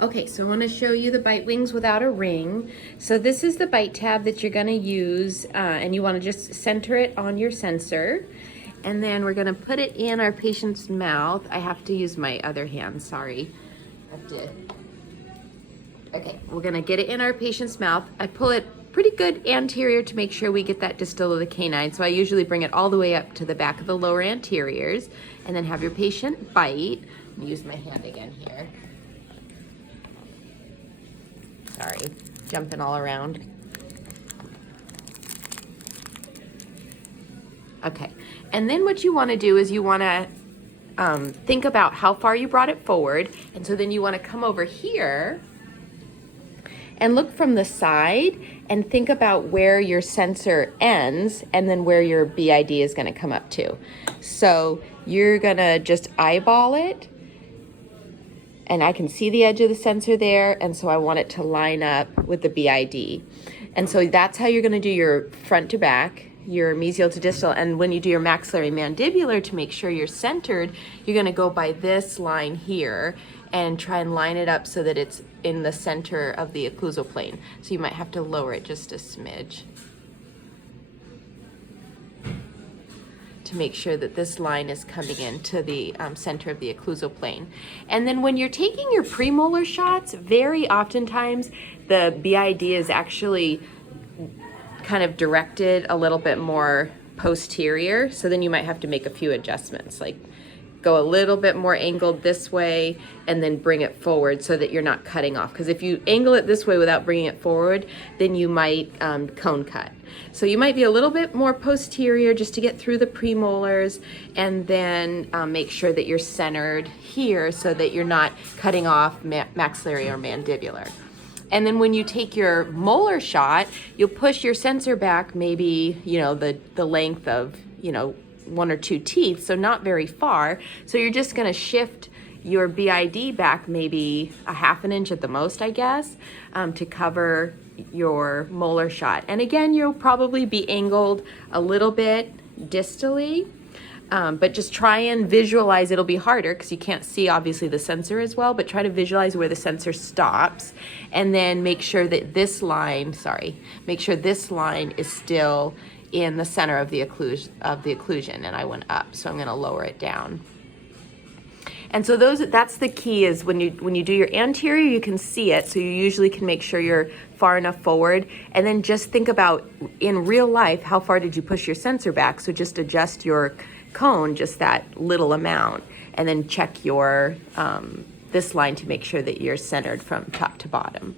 Okay, so I want to show you the bite wings without a ring. So this is the bite tab that you're going to use, and you want to just center it on your sensor. And then we're going to put it in our patient's mouth. I have to use my other hand, sorry. Okay, we're going to get it in our patient's mouth. I pull it pretty good anterior to make sure we get that distal of the canine. So I usually bring it all the way up to the back of the lower anteriors, and then have your patient bite. I'm use my hand again here. Sorry, jumping all around. Okay, and then what you want to do is you want to think about how far you brought it forward, and so then you want to come over here and look from the side and think about where your sensor ends and then where your BID is going to come up to. So you're going to just eyeball it, and I can see the edge of the sensor there, and so I want it to line up with the BID. And so that's how you're going to do your front to back, your mesial to distal, and when you do your maxillary mandibular, to make sure you're centered, you're going to go by this line here and try and line it up so that it's in the center of the occlusal plane. So you might have to lower it just a smidge to make sure that this line is coming into the center of the occlusal plane. And then when you're taking your premolar shots, very oftentimes the BID is actually kind of directed a little bit more posterior. So then you might have to make a few adjustments, like go a little bit more angled this way and then bring it forward so that you're not cutting off. Because if you angle it this way without bringing it forward, then you might cone cut. So you might be a little bit more posterior just to get through the premolars, and then make sure that you're centered here so that you're not cutting off maxillary or mandibular. And then when you take your molar shot, you'll push your sensor back maybe, the length of, 1 or 2 teeth, so not very far. So you're just going to shift your BID back maybe a ½ inch at the most, I guess, to cover your molar shot. And again, you'll probably be angled a little bit distally, but just try and visualize. It'll be harder because you can't see obviously the sensor as well, but try to visualize where the sensor stops, and then make sure that this line is still in the center of the occlusion, and I went up, so I'm going to lower it down. And so that's the key, is when you do your anterior, you can see it, so you usually can make sure you're far enough forward, and then just think about in real life, how far did you push your sensor back? So just adjust your cone just that little amount, and then check your this line to make sure that you're centered from top to bottom.